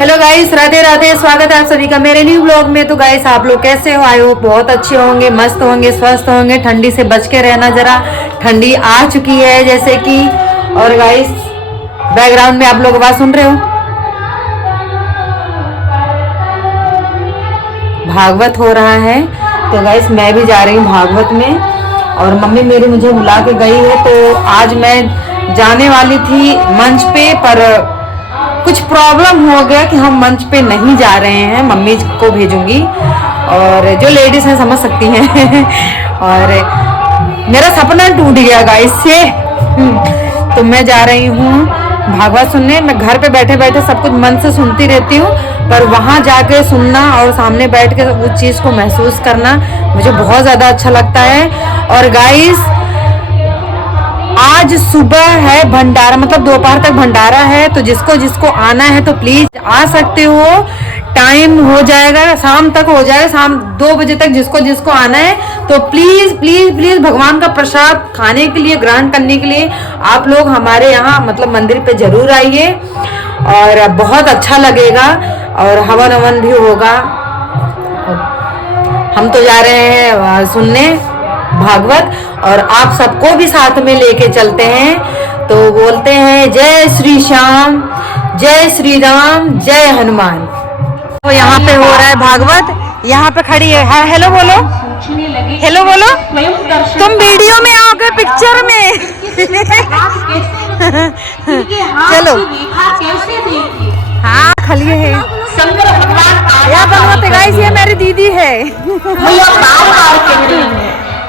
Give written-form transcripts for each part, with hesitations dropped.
Hello guys, Radhe Radhe. स्वागत है आप सभी का मेरे न्यू ब्लॉग में। तो गाइस, आप लोग कैसे हो? आई होप बहुत अच्छे होंगे, मस्त होंगे, स्वस्थ होंगे। ठंडी से बच के रहना जरा, ठंडी आ चुकी है जैसे कि। और गाइस, बैकग्राउंड में आप लोग आवाज सुन रहे हो, भागवत हो रहा है। तो गाइस, मैं भी जा रही हूँ भागवत में और मम्मी मेरी मुझे बुला के गई है। तो आज मैं जाने वाली थी मंच पे, पर कुछ प्रॉब्लम हो गया कि हम मंच पे नहीं जा रहे हैं। मम्मी को भेजूंगी और जो लेडीज हैं समझ सकती हैं। और मेरा सपना टूट गया गाइस से। तो मैं जा रही हूँ भागवत सुनने। मैं घर पे बैठे बैठे सब कुछ मन से सुनती रहती हूँ, पर वहां जाके सुनना और सामने बैठ के उस चीज को महसूस करना मुझे बहुत ज्यादा अच्छा लगता है। और गाइस, आज सुबह है भंडारा, मतलब दोपहर तक भंडारा है। तो जिसको जिसको आना है तो प्लीज आ सकते हो। टाइम हो जाएगा, शाम तक हो जाएगा, शाम 2 बजे तक। जिसको जिसको आना है तो प्लीज प्लीज प्लीज भगवान का प्रसाद खाने के लिए, ग्रहण करने के लिए आप लोग हमारे यहाँ मतलब मंदिर पे जरूर आइए और बहुत अच्छा लगेगा। और हवन हवन भी होगा। हम तो जा रहे हैं सुनने भागवत और आप सबको भी साथ में लेके चलते हैं। तो बोलते हैं जय श्री श्याम, जय श्री राम, जय हनुमान। तो यहाँ पे हो रहा है भागवत, यहाँ पे खड़ी है। हाँ, हेलो बोलो, हेलो बोलो। तुम वीडियो में आओगे पिक्चर में। चलो, हाँ खलिए है या भगवत। गाइस, ये मेरी दीदी है।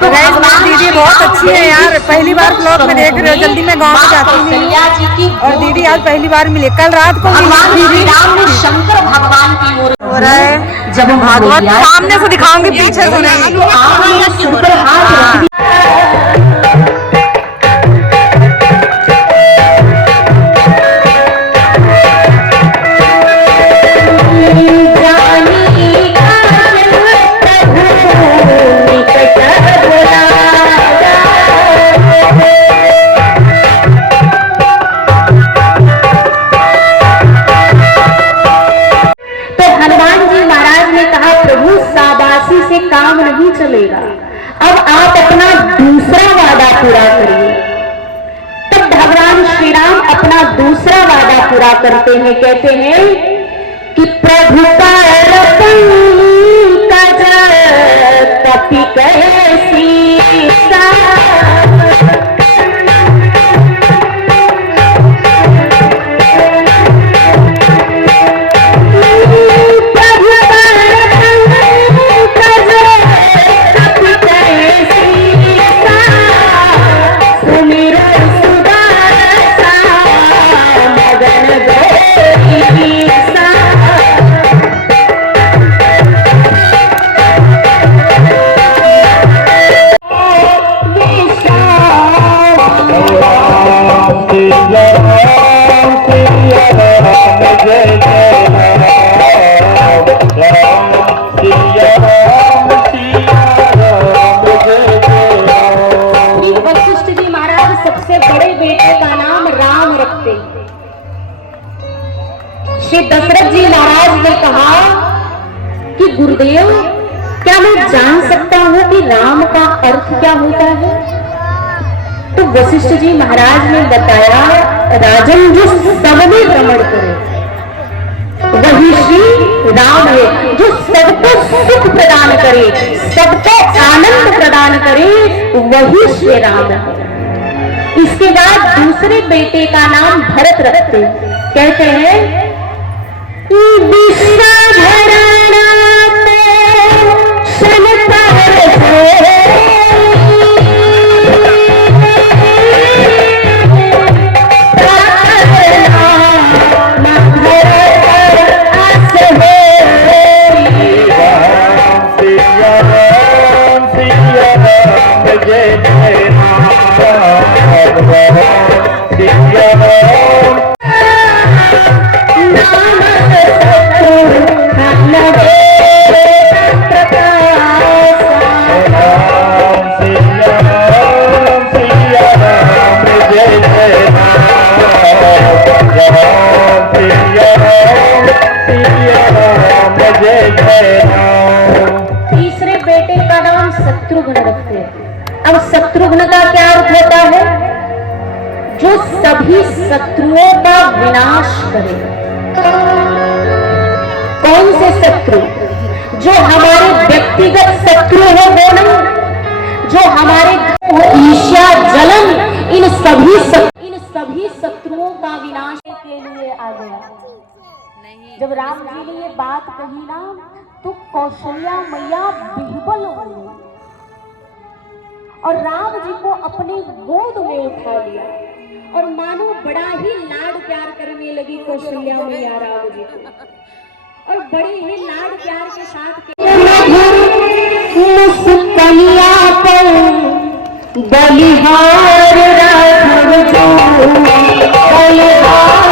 तो गाइस, मेरी दीदी बहुत अच्छी है यार। पहली बार ब्लॉग में देख रहे हो। जल्दी मैं गांव में जाती नहीं और दीदी आज पहली बार मिले। कल रात को मिली शंकर भगवान की ओर हो रहा है जब भागवत सामने से दिखाऊंगी, पीछे से नहीं। काम नहीं चलेगा, अब आप अपना दूसरा वादा पूरा करिए। तब भगवान श्री राम अपना दूसरा वादा पूरा करते हैं। कहते हैं कि प्रभु का कपि कैसी श्री दशरथ जी महाराज ने कहा कि गुरुदेव, क्या मैं जान सकता हूं कि राम का अर्थ क्या होता है? तो वशिष्ठ जी महाराज ने बताया, राजन, जो सब में भ्रमण करे वही श्री राम है। जो सबको सुख प्रदान करे, सबको आनंद प्रदान करे, वही श्री राम है। इसके बाद दूसरे बेटे का नाम भरत रखते। कहते हैं तीसरे बेटे का नाम शत्रुघ्न रखते हैं। अब शत्रुघ्न का क्या अर्थ होता है? जो सभी शत्रुओं का विनाश करे। कौन से शत्रु? जो हमारे व्यक्तिगत शत्रु हो वो नहीं, जो हमारे ईर्ष्या जलन इन सभी शत्रुओं का विनाश के लिए आ गया। जब राम जी ने ये बात कही ना तो कौशल्या मैया बिहबल हो गई और राम जी को अपने गोद में उठा लिया और मानो बड़ा ही लाड प्यार करने लगी कौशल्या मैया राम जी को, और बड़े ही लाड प्यार के साथ मुस्कलिया पर बलिहार राघव जो बलिहार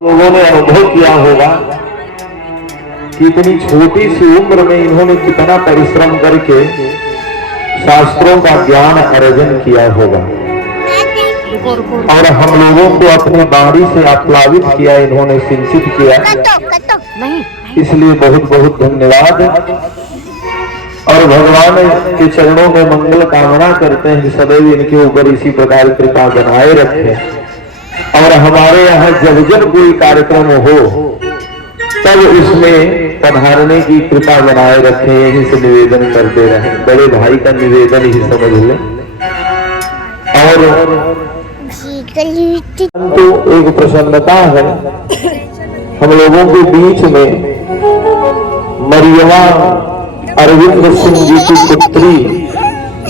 लोगों ने अनुभव किया होगा कि इतनी छोटी सी उम्र में इन्होंने कितना परिश्रम करके शास्त्रों का ज्ञान अर्जन किया होगा। और हम लोगों को अपनी बाणी से आप्लावित किया, इन्होंने सिंचित किया, इसलिए बहुत बहुत धन्यवाद। और भगवान के चरणों में मंगल कामना करते हैं कि सदैव इनके ऊपर इसी प्रकार कृपा बनाए रखें। और हमारे यहाँ जब जब कोई कार्यक्रम हो तब इसमें पधारने की कृपा बनाए रखें, यही से निवेदन करते रहें। बड़े भाई का निवेदन ही समझ लें। और तो एक प्रसन्नता है हम लोगों के बीच में मरियमा अरविंद सिंह जी की पुत्री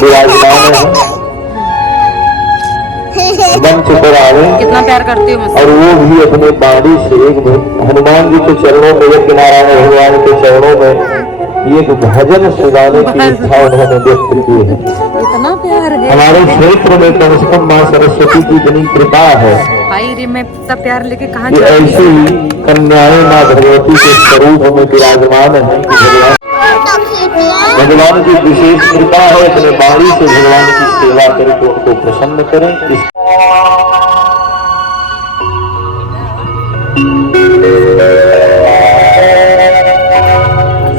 विराजमान है। मंच पर आवे, कितना प्यार करती हूँ और वो भी अपने बाणी से एक हनुमान जी के चरणों में, एक नारायण भगवान के चरणों में एक भजन सुनाने की इच्छा उन्होंने व्यक्त की है। इतना प्यार है हमारे क्षेत्र में कम से कम माँ सरस्वती की इतनी कृपा है भाई रे, मैं इतना प्यार लेके कहाँ कि ऐसी कन्याएं माँ भगवती के स्वरूप में विराजमान है कि भगवान की विशेष कृपा है। अपने बाणी से भगवान की सेवा करके उनको प्रसन्न करें।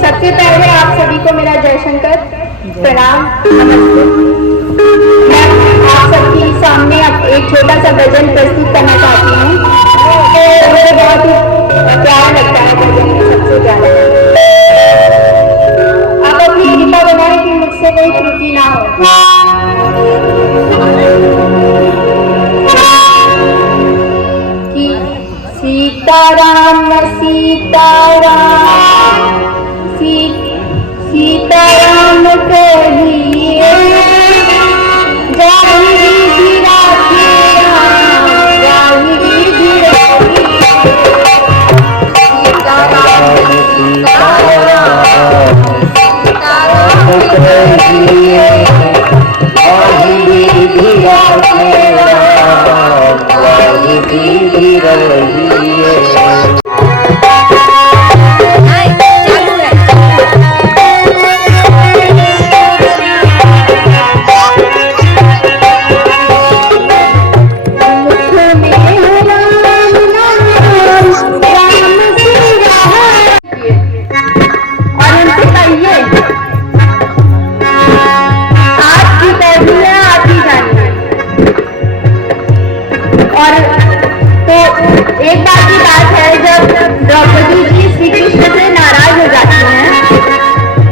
सबसे पहले आप सभी को मेरा जयशंकर प्रणाम, नमस्ते। मैं आप सबके सामने अब एक छोटा सा भजन प्रस्तुत करना चाहती हूँ। मुझे बहुत ही प्यारा लगता है भजन में, सबसे प्यारा। आप अपनी कृपा बनाए कि मुझसे कोई त्रुटि ना हो। कि सीताराम सीताराम सीताराम कहिए, जाहि विधि राखिए जाहि विधि राखिए। सीताराम सीताराम कहिए, जाहि विधि राखिए जाहि विधि राखिए। एक बार की बात है, जब द्रौपदी जी श्री कृष्ण से नाराज हो जाती हैं,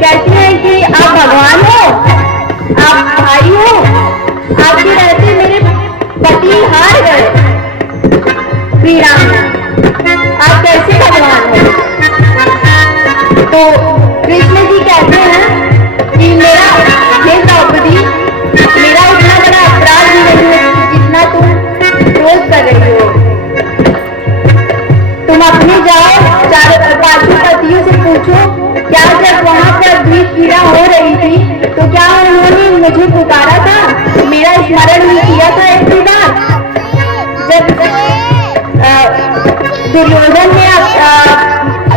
कहती हैं कि आप भगवान हो, आप भाई हो, आपके रहते मेरे पति हार गए श्री राम, आप कैसे भगवान हो? तो कृष्ण जी कहते हैं कि मेरा हे द्रौपदी, मेरा इतना बड़ा अपराध नहीं है जितना तुम क्रोध कर रही हो। तुम अपने जाओ, पांचों पतियों से पूछो, क्या जब वहां पर द्वीप क्रीड़ा हो रही थी तो क्या उन्होंने मुझे पुकारा था, मेरा स्मरण नहीं किया था एक भी बार? जब दुर्योधन ने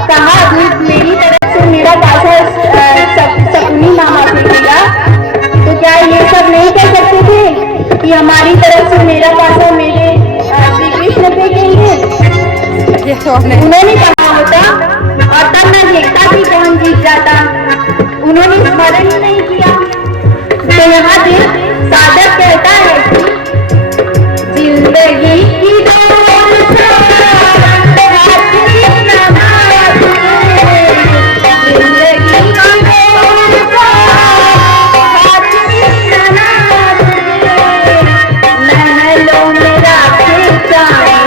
कहा द्वीप मेरी तरफ से मेरा पासा शकुनी मामा से किया, तो क्या ये सब नहीं कह सकते थे कि हमारी तरफ से मेरा पासा मेरे श्री कृष्ण पे केंगे? उन्होंने कहा होता और तब मैं देखता कि कौन जीत जाता। उन्होंने स्मरण ही नहीं किया। तो यहाँ दिल साधक कहता है कि जिंदगी की डोर से हाथ देना मात दे, जिंदगी की डोर से हाथ देना मात दे, महलों में राखे चाहे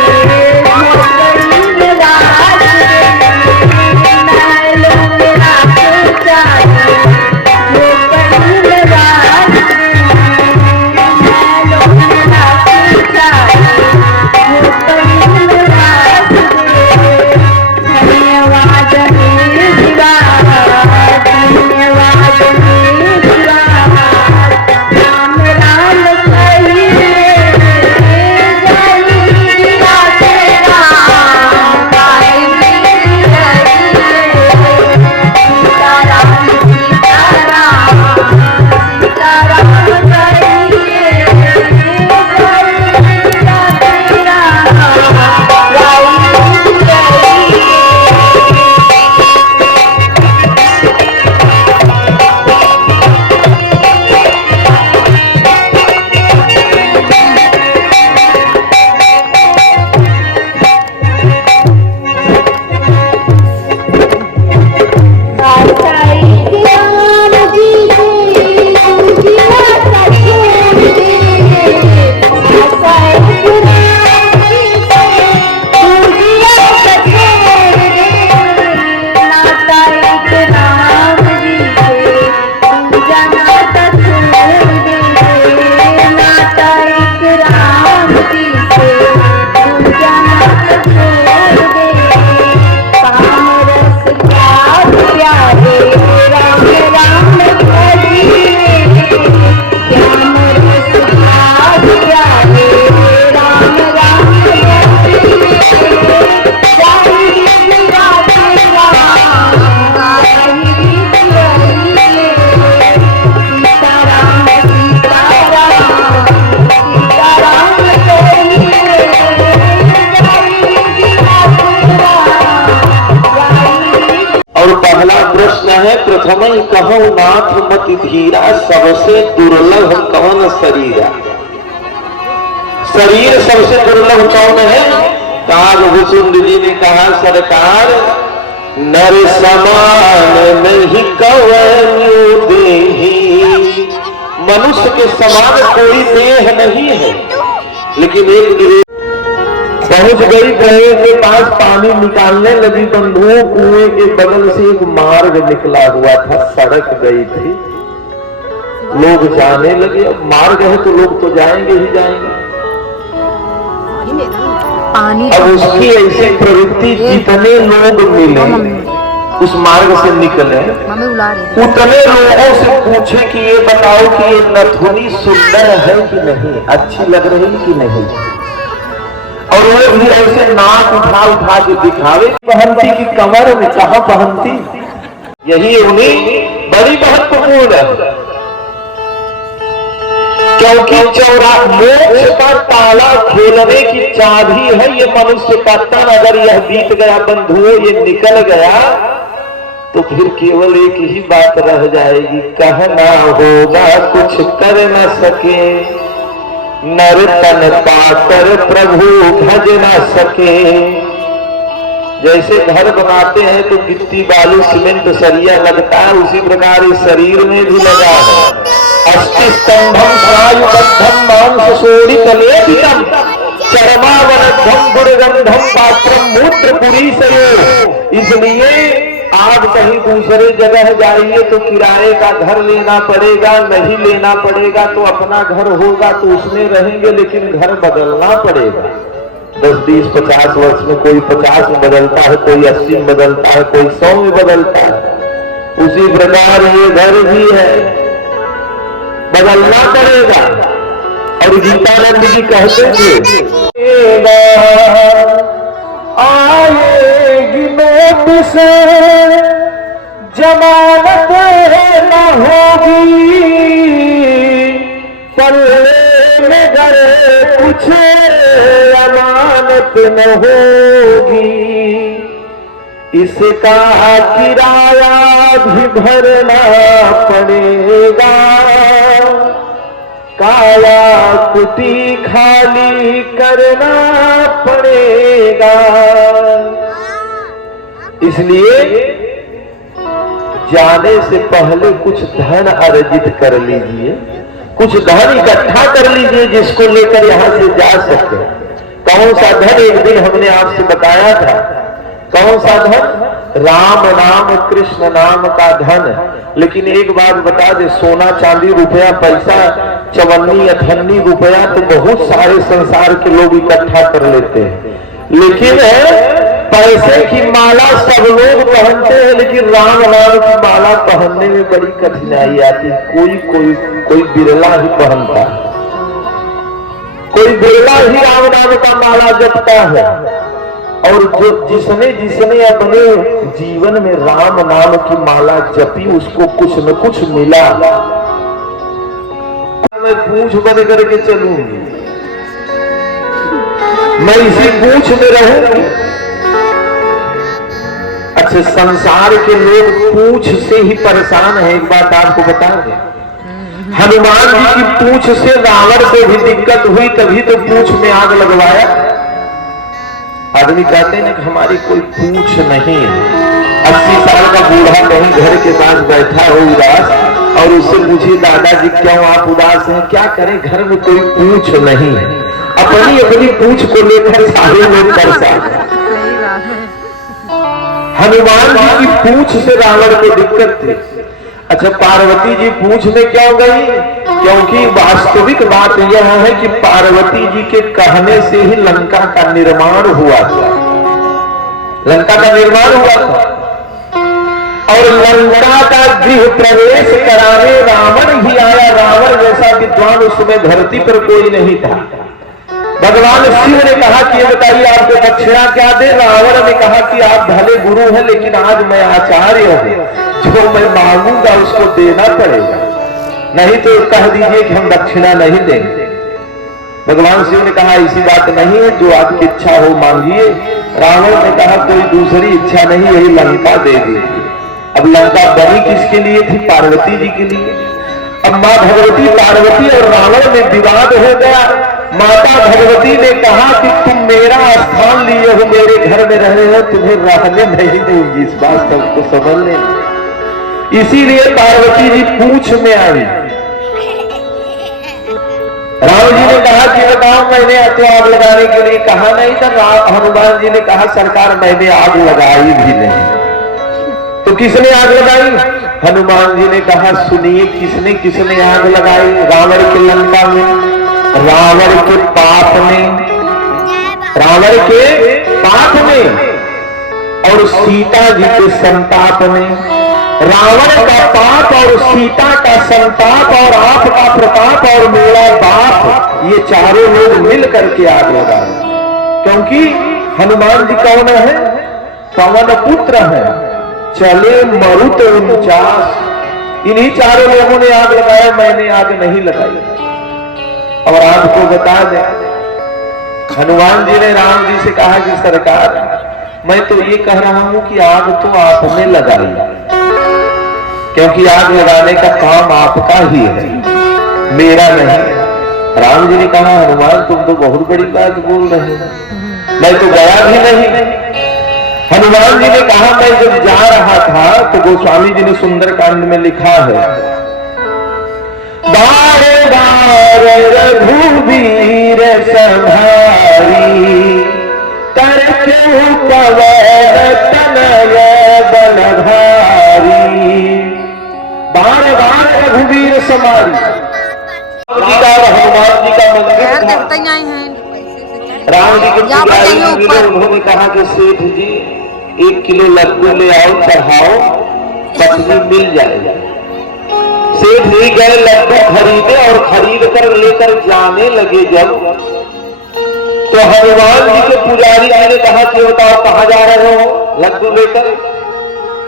है प्रथम ही कहूं नाथ मति धीरा, सबसे दुर्लभ कौन शरीरा। शरीर सबसे दुर्लभ कौन है? कागभूषुंड जी ने कहा सरकार नर समान नहीं कवनु देहि, मनुष्य के समान कोई देह नहीं है। लेकिन एक पहुंच गई कुएं के पास, पानी निकालने लगी बंधुओं। कुएं के बगल से एक मार्ग निकला हुआ था, सड़क गई थी, लोग जाने लगे। अब मार्ग है तो लोग तो जाएंगे ही जाएंगे। अब उसकी ऐसी प्रवृत्ति, जितने लोग मिले उस मार्ग से निकले, उतने लोगों से पूछे कि ये बताओ कि ये नथुनी सुंदर है कि नहीं, अच्छी लग रही कि नहीं। और वो भी ऐसे नाक उठा उठा के दिखावे। पहनती की कमर में कहाँ पहनती, यही उन्हीं बड़ी महत्वपूर्ण है। क्योंकि मोक्ष का ताला खोलने की चाबी है ये मनुष्य का तन। अगर यह बीत गया बंधुओं, ये निकल गया, तो फिर केवल एक ही बात रह जाएगी, कहना होगा कुछ कर न सके, नर तन पाकर प्रभु भज न सके। जैसे घर बनाते हैं तो गिट्टी बालू सीमेंट सरिया लगता है, उसी प्रकार इस शरीर में भी लगा है। अस्थि स्तंभम स्नायुबद्धम मांस शोणित लेपितम, चर्मावनद्धम दुर्गंधम पात्रम मूत्र पुरीशयो। इसलिए आप कहीं दूसरे जगह जाइए तो किराए का घर लेना पड़ेगा, नहीं लेना पड़ेगा तो अपना घर होगा तो उसमें रहेंगे, लेकिन घर बदलना पड़ेगा। 10, 20, 50 वर्ष में कोई 50 में बदलता है, कोई 80 में बदलता है, कोई 100 में बदलता है। उसी प्रकार ये घर भी है, बदलना पड़ेगा। और गीतानंद जी कहते थे आएगी नोटिस जमानत न होगी, पल्ले में गए कुछ अमानत न होगी, इसका किराया भी भरना पड़ेगा, काया कुटी खाली करना पड़ेगा। इसलिए जाने से पहले कुछ धन अर्जित कर लीजिए, कुछ धन इकट्ठा कर लीजिए जिसको लेकर यहां से जा सके। कौन सा धन? एक दिन हमने आपसे बताया था। कौन सा धन? राम नाम कृष्ण नाम का धन। लेकिन एक बात बता दे, सोना चांदी रुपया पैसा चवन्नी अठन्नी रुपया तो बहुत सारे संसार के लोग इकट्ठा कर लेते हैं, लेकिन पैसे की माला सब लोग पहनते हैं, लेकिन राम नाम की माला पहनने में बड़ी कठिनाई आती है। कोई बिरला ही पहनता है, कोई बिरला ही राम नाम का माला जपता है। और जो जिसने अपने जीवन में राम नाम की माला जपी, उसको कुछ न कुछ मिला। मैं पूछ बन करके चलूंगी, मैं इसी पूछ में रहूंगी। अच्छा, संसार के लोग पूछ से ही परेशान है। एक बात आपको बता दें, हनुमान जी की पूछ से रावण को भी दिक्कत हुई, तभी तो पूछ में आग लगवाया। आदमी कहते हैं कि हमारी कोई पूछ नहीं है। 80 साल का बूढ़ा कहीं घर के पास बैठा हो उदास, और उससे पूछिए दादाजी क्यों आप उदास हैं? क्या करें, घर में कोई पूछ नहीं है। अपनी अपनी पूछ को लेकर सारे लोग परेशान हैं। हनुमान जी की पूछ से रावण को दिक्कत थी। अच्छा, पार्वती जी पूछ में क्यों गई? क्योंकि वास्तविक बात यह है कि पार्वती जी के कहने से ही लंका का निर्माण हुआ था। लंका का निर्माण हुआ था और लंका का गृह प्रवेश कराने रावण ही आया। रावण जैसा विद्वान उस समय धरती पर कोई नहीं था। भगवान शिव ने कहा कि ये बताइए आपको दक्षिणा क्या दे? रावण ने कहा कि आप भले गुरु हैं, लेकिन आज मैं आचार्य हूं, जो मैं मांगूंगा उसको देना पड़ेगा, नहीं तो कह दीजिए कि हम दक्षिणा नहीं देंगे। भगवान शिव ने कहा ऐसी बात नहीं है, जो आपकी इच्छा हो मांगिए। रावण ने कहा कोई दूसरी इच्छा नहीं, यही लंका दे दीजिए। अब लंका बनी किसके लिए थी? पार्वती जी के लिए। अब माँ भगवती, पार्वती और रावण में विवाद हो गया। माता भगवती ने कहा कि तुम मेरा स्थान लिए हो, मेरे घर में रहे हो, तुम्हें रहने नहीं दूंगी। इस बात सबको समझ लेना। इसीलिए पार्वती जी पूछ में आई। राम जी ने कहा कि बताओ, मैंने तो आग लगाने के लिए कहा नहीं था। हनुमान जी ने कहा सरकार मैंने आग लगाई भी नहीं। तो किसने आग लगाई? हनुमान जी ने कहा सुनिए किसने किसने आग लगाई। रावण की लंका में, रावण के पाप में, रावण के पाप में और सीता जी के संताप में। रावण का पाप और सीता का संताप और आपका प्रताप और मेरा बाप, ये चारों लोग मिल करके आग लगाए। क्योंकि हनुमान जी कौन है? पवन पुत्र है, चले मरुत 49। इन्हीं चारों लोगों ने आग लगाया, मैंने आग नहीं लगाई। और आपको बता दें, हनुमान जी ने राम जी से कहा कि सरकार मैं तो ये कह रहा हूं कि आग तो आपने लगाई, क्योंकि आग लगाने का काम आपका ही है, मेरा नहीं। राम जी ने कहा हनुमान तुम तो बहुत बड़ी बात बोल रहे हो, मैं तो गया भी नहीं। हनुमान जी ने कहा मैं जब जा रहा था तो गोस्वामी जी ने सुंदरकांड में लिखा है, बार बार रघुवीर संहारी तरक्यों पवन तनय बलधारी। बार बार रघुवीर समारी। हनुमान जी का मंदिर राम जी के पुजारी मिले, उन्होंने कहा कि सेठ जी 1 किलो लड्डू ले आओ, चढ़ाओ, पत्नी मिल जाएगा। सेठ जी गए लड्डू खरीदे और खरीद कर लेकर जाने लगे। जब तो हनुमान जी के पुजारी जी ने कहा कि बताओ कहाँ जा रहे हो लड्डू लेकर?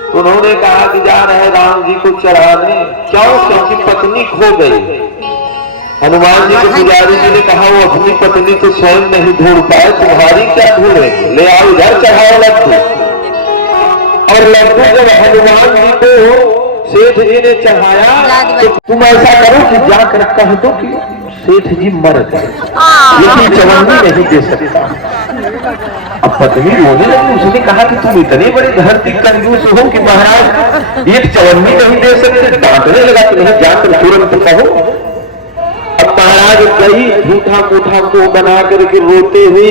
तो उन्होंने कहा कि जा रहे राम जी को चढ़ाने। क्यों? क्योंकि पत्नी खो गई। हनुमान जी के पुजारी जी ने कहा वो अपनी पत्नी तो स्वयं नहीं ढूंढ पाए, तुम्हारी क्या ढूंढे, ले आओ इधर चढ़ाओ लड्डू। और लड्डू जब हनुमान जी को सेठ जी ने चढ़ाया तो तुम ऐसा करो कि जाकर कह दो कि सेठ जी मर गए, लेकिन चवन्नी नहीं दे सकता। अब पत्नी रोने लगी। उसने कहा कि तुम इतने बड़े धरती कंजूस हो कि महाराज एक चवन्नी नहीं दे सकते। डांटने लगा कि नहीं जाकर तुरंत कहो। अब महाराज गई झूठा मूठा को बना करके रोते हुए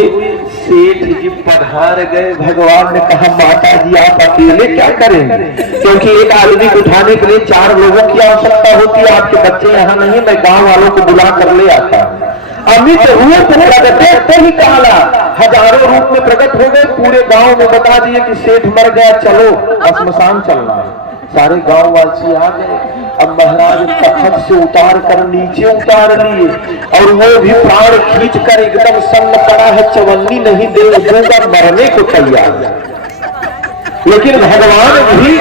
सेठ जी पधार गए। भगवान ने कहा माता जी आप अकेले क्या करेंगे, क्योंकि एक आदमी को उठाने के लिए 4 लोगों की आवश्यकता होती है। आपके बच्चे यहाँ नहीं, मैं गांव वालों को बुला कर ले आता। अमित रूप प्रगटे ही काला, हजारों रूप में प्रकट हो गए। पूरे गांव में बता दिए कि सेठ मर गया, चलो श्मशान चलना है। सारे गांव वासी आ गए। अब महाराज तखत से उतार कर नीचे उतार लिए और वो भी प्राण खींच कर एकदम सन्न पड़ा है, चवन्नी नहीं दे दूंगा, मरने को तैयार। लेकिन भगवान भी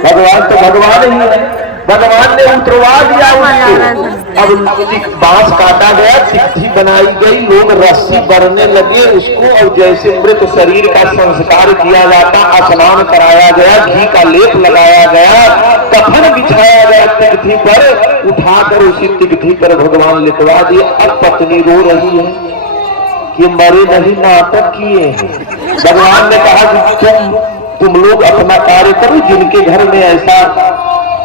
भगवान तो भगवान ही है। भगवान ने उतरवा दिया उसको। अब बांस काटा गया, चिट्ठी बनाई गई, लोग रस्सी भरने लगे उसको। और जैसे मृत शरीर का संस्कार किया जाता, स्नान कराया गया, घी का लेप लगाया गया, कफन बिछाया गया तिगथी पर, उठाकर उसी तिगथी पर भगवान लिखवा दिए। अब पत्नी रो रही है कि मरे नहीं, नाटक किए हैं। भगवान ने कहा कि तुम लोग अपना कार्य करो। जिनके घर में ऐसा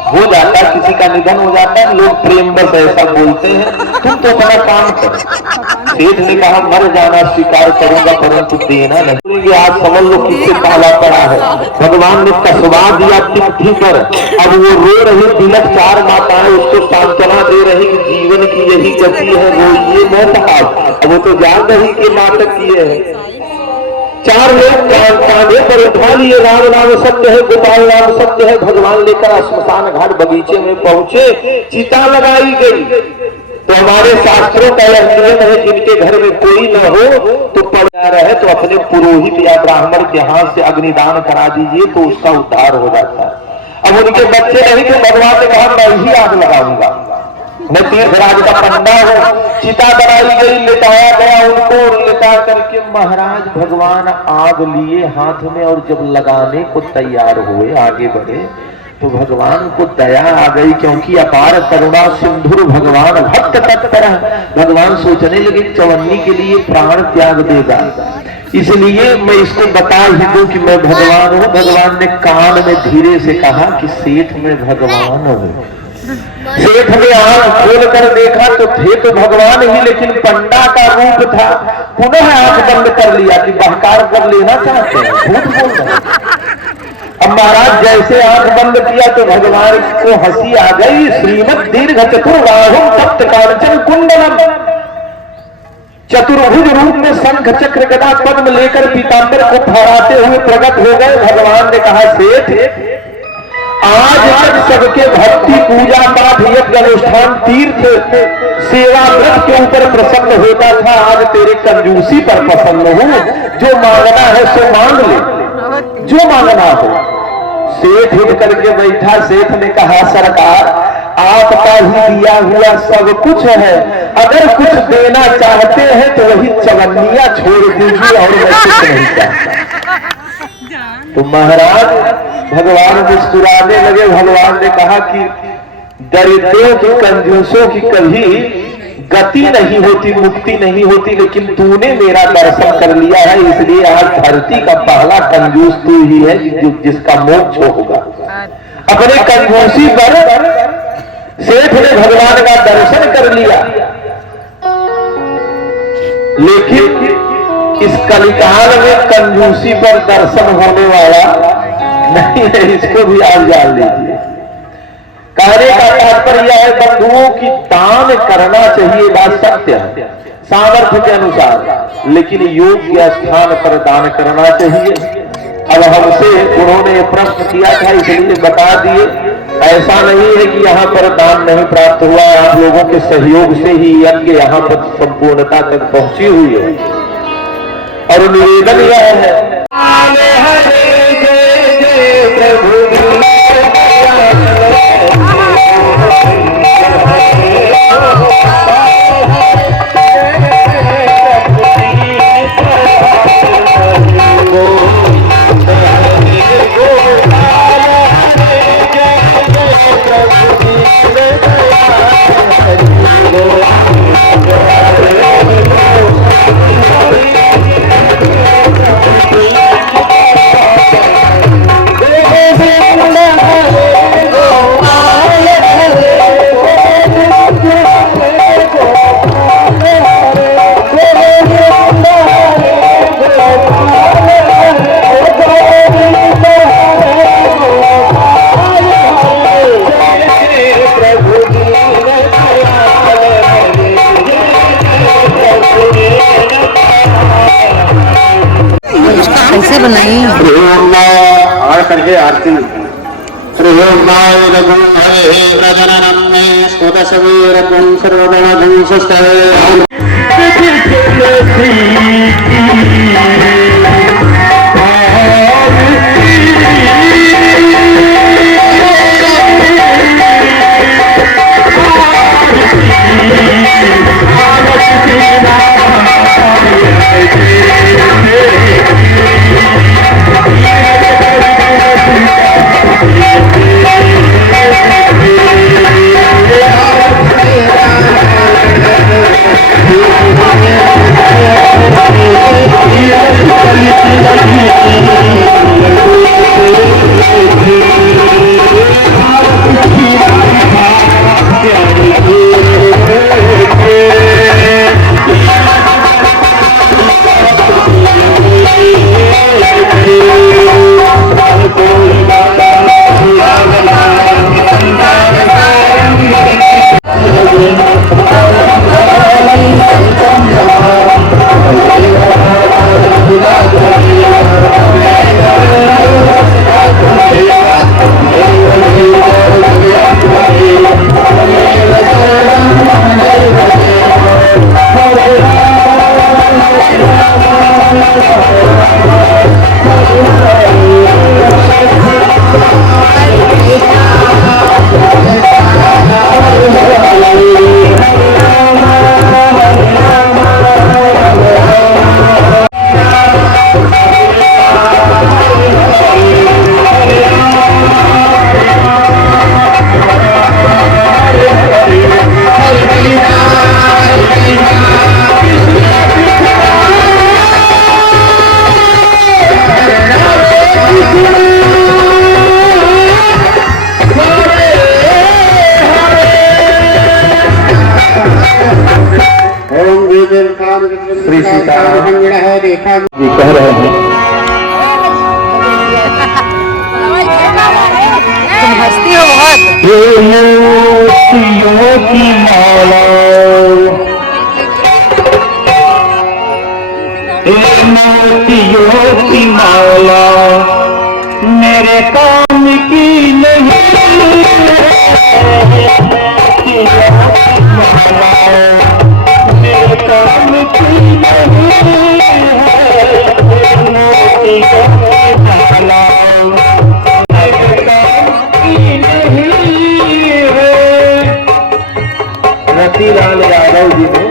हो जाता है, किसी का निधन हो जाता है, लोग प्रेम बस ऐसा बोलते हैं, तुम तो अपना काम करो। सेठ ने कहा मर जाना स्वीकार करूंगा, परंतु देना नहीं। आज समझ लो किससे पाला पड़ा है। भगवान ने कसवा दिया चिट्ठी पर। अब वो रो रही तिलक 4 माताएं उसको सांत्वना दे रही कि जीवन की यही गति है, वो ये मत आज। वो तो जान रही कि नाटक किए हैं। 4 लोग कांधे पर उठा लिए, राम नाम सत्य है, गोपाल नाम सत्य है। भगवान लेकर श्मशान घाट बगीचे में पहुंचे, चिता लगाई गई। तो हमारे शास्त्रों का यह नियम है, जिनके घर में कोई न हो तो पड़ा रहे तो अपने पुरोहित या ब्राह्मण के हाथ से अग्निदान करा दीजिए, तो उसका उद्धार हो जाता है। अब उनके बच्चे नहीं थे, भगवान ने कहा मैं ही आग लगाऊंगा। मैं तीर्थराज का पंडा हूँ। चिता बनाई गई, लेटाया गया उनको, बता करके महाराज भगवान आग लिए हाथ में, और जब लगाने को तैयार हुए, आगे बढ़े, तो भगवान को दया आ गई, क्योंकि अपार करुणा सिंधु भगवान भक्त तत्पर। भगवान सोचने लगे चवन्नी के लिए प्राण त्याग देगा, इसलिए मैं इसको बता ही दूं कि मैं भगवान हूं। भगवान ने कान में धीरे से कहा कि सेठ मैं भगवान हूं। सेठ ने आंख खोल कर देखा तो थे तो भगवान ही, लेकिन पंडा का रूप था। पुनः आंख बंद कर लिया कि बहकार कर लेना चाहते हैं, झूठ बोल रहे हैं। अब महाराज जैसे आंख बंद किया तो भगवान को हंसी आ गई। श्रीमद दीर्घ चतुर्बाहुं तप्त कांचन कुंडलम, चतुर्भुज रूप में शंख चक्र गदा पद्म लेकर पीतांबर को फहराते हुए प्रकट हो गए। भगवान ने कहा सेठ, आज तक सबके भक्ति पूजा पाठ यज्ञ अनुष्ठान तीर्थ सेवा व्रत के ऊपर प्रसन्न होता था, आज तेरे कंजूसी पर प्रसन्न हूं। जो मांगना है सो मांग ले, जो मांगना हो। सेठ उठ करके बैठा। सेठ ने कहा सरकार, आपका ही दिया हुआ सब कुछ है, अगर कुछ देना चाहते हैं तो वही चवन्नियां छोड़ दीजिए, और मैं कुछ नहीं चाहता। तो महाराज भगवान मुस्कुराने लगे। भगवान ने कहा कि दरिद्रों की, कंजूसों की कभी गति नहीं होती, मुक्ति नहीं होती, लेकिन तूने मेरा दर्शन कर लिया है, इसलिए आज धरती का पहला कंजूस तू ही है जिसका मोक्ष होगा। अपने कंजूसी पर सेठ ने भगवान का दर्शन कर लिया, लेकिन इस कलिकाल में कंजूसी पर दर्शन होने वाला नहीं है, इसको भी आप जान लीजिए। कहने का तात्पर्य है बंधुओं की दान करना चाहिए, बात सत्य है, सामर्थ्य के अनुसार, लेकिन योग्य स्थान पर दान करना चाहिए। अब हमसे उन्होंने प्रश्न किया था, इसलिए बता दिए। ऐसा नहीं है कि यहाँ पर दान नहीं प्राप्त हुआ, आप लोगों के सहयोग से ही यज्ञ यहाँ पर संपूर्णता तक पहुंची हुई है। और निवेदन यह है, कैसे बनाई करके आरती श्री सीताराम जी कह रहे हैं, तुम हंसती हो बहुत। ये मोतियों की माला, ये मोतियों की माला मेरे काम की नहीं मेरे काम की नहीं है, मोतियों की माला मेरे काम की नहीं है। रतिलाल यादव जी ने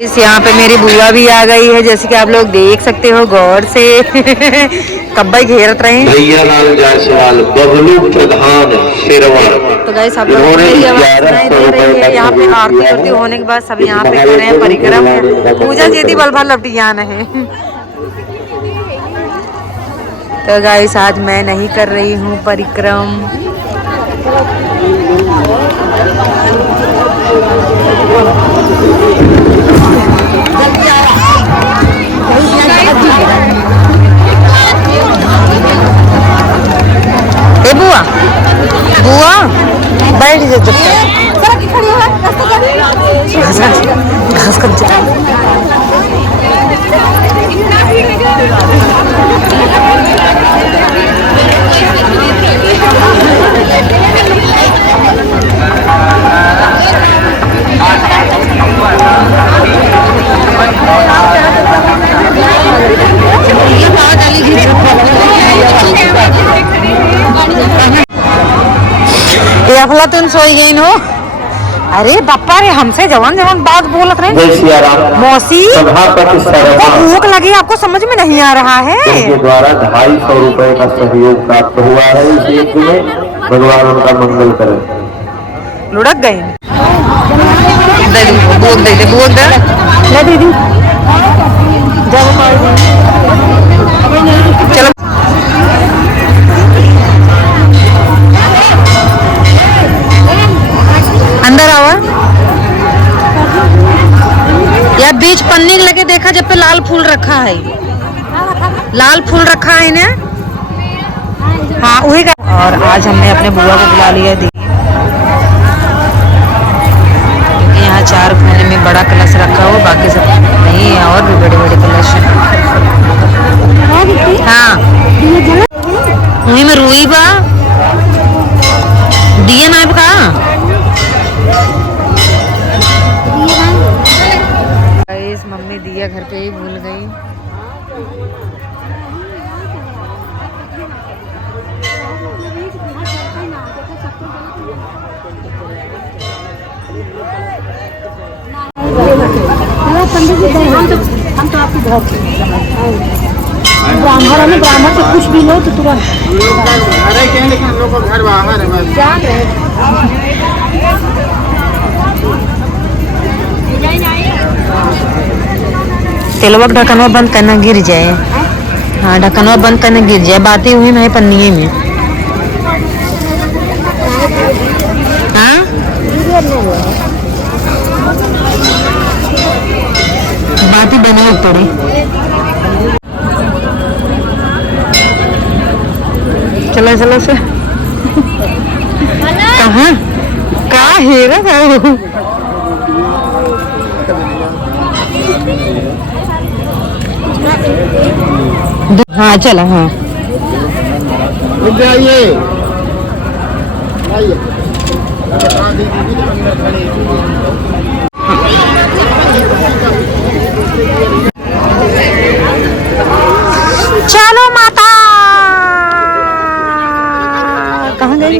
इस यहाँ पे मेरी बुआ भी आ गई है, जैसे कि आप लोग देख सकते हो गौर से। कब्बा घेरत रहे भैया लाल जायसवाल, बबलू प्रधान, शेरवान। तो गाइस आप लोगों को मेरी आवाज सुनाई दे रही है। यहाँ पे आरती होने के बाद सब यहाँ पे कर रहे हैं परिक्रम। पूजा जीती बलभर लपटियान है। तो गाइस आज मैं नहीं कर रही हूँ परिक्रम। ए बुआ, बुआ बैठ जा जब घास कर अफलातून सोई गई हो। अरे बापा रे, हमसे जवान जवान बात बोलत रहे। मौसी आपको भूख लगी, आपको समझ में नहीं आ रहा है। उनके द्वारा 250 रुपए का सहयोग प्राप्त हुआ है इस यज्ञ में। भगवान उनका मंगल करे। लुढ़क गए। भोग दे दे, भोग दे ले दीदी। चलो अंदर आवा। या बीच पन्नी लगे देखा जब पे लाल फूल रखा है, लाल फूल रखा है ना। हाँ वही का। और आज हमने अपने बुआ को बुला लिया दी, क्योंकि यहाँ 4 कोने में बड़ा कलश रखा हुआ, बाकी सब नहीं है। और भी बड़े बड़े कलश हैं। हाँ वही में रुई बा दिया नाप का। मम्मी दिया घर पे ही भूल गई। हम तो आपके घर ब्राह्मण में ब्राह्मण से कुछ भी लो तो तुरंत। अरे क्या लेकिन हम लोग का घर बाहर है। क्या तेलवा ढक्कनवा बंद करना, गिर जाए। हाँ ढक्कनवा बंद करना, गिर जाए। बातें हुई मैं पन्नी में। हाँ बातें बना पड़े। चलो चलो से कहाँ का हेरा था। हाँ चला हाँ चलो माता कहाँ गई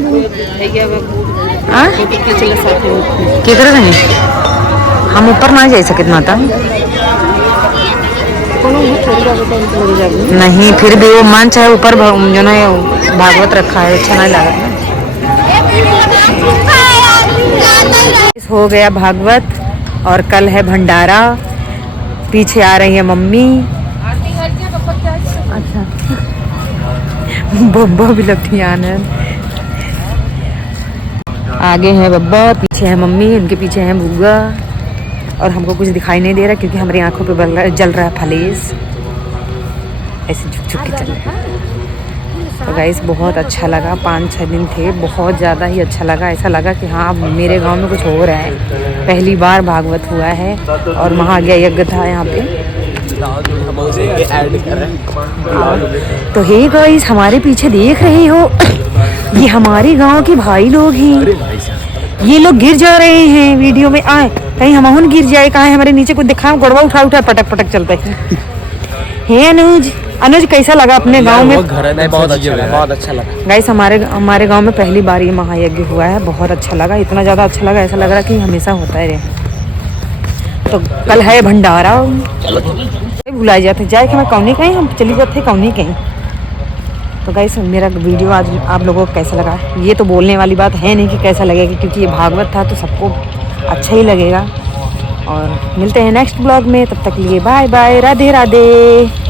हाँ? किधर गए हम ऊपर ना जा सके माता नहीं फिर भी वो मंच है ऊपर जो ना भागवत रखा है अच्छा नहीं लगा हो गया भागवत और कल है भंडारा पीछे आ रही है मम्मी अच्छा बब्बा भी लगती है आनंद आगे है बब्बा पीछे है मम्मी उनके पीछे है बुआ और हमको कुछ दिखाई नहीं दे रहा क्योंकि हमारी आंखों पे जल रहा है फलेस ऐसे झुक झुक के चल रहा है। तो गाइस बहुत अच्छा लगा 5-6 दिन थे बहुत ज़्यादा ही अच्छा लगा ऐसा लगा कि हाँ मेरे गांव में कुछ हो रहा है पहली बार भागवत हुआ है और महाज्ञ यज्ञ था यहाँ पे। तो हे गाइस हमारे पीछे देख रहे हो ये हमारे गांव के भाई लोग हैं ये लोग गिर जा रहे हैं वीडियो में आए कहीं हम गिर जाए कहाँ हमारे नीचे कुछ दिखा गड़वा उठा उठा पटक पटक चलता है। हे अनुज कैसा लगा अपने गांव में? बहुत अच्छा लगा गाइस हमारे गांव में पहली बार ये महायज्ञ हुआ है बहुत अच्छा लगा इतना ज़्यादा अच्छा लगा ऐसा लग रहा कि हमेशा होता है रे। तो कल है भंडारा भुलाई जाते जाए कि मैं कौनी कहीं हम चली जाते कौनी कहीं। तो गाइस मेरा वीडियो आज आप लोगों को कैसा लगा ये तो बोलने वाली बात है नहीं कि कैसा लगेगा क्योंकि ये भागवत था तो सबको अच्छा ही लगेगा और मिलते हैं नेक्स्ट ब्लॉग में तब तक लिए बाय बाय राधे राधे।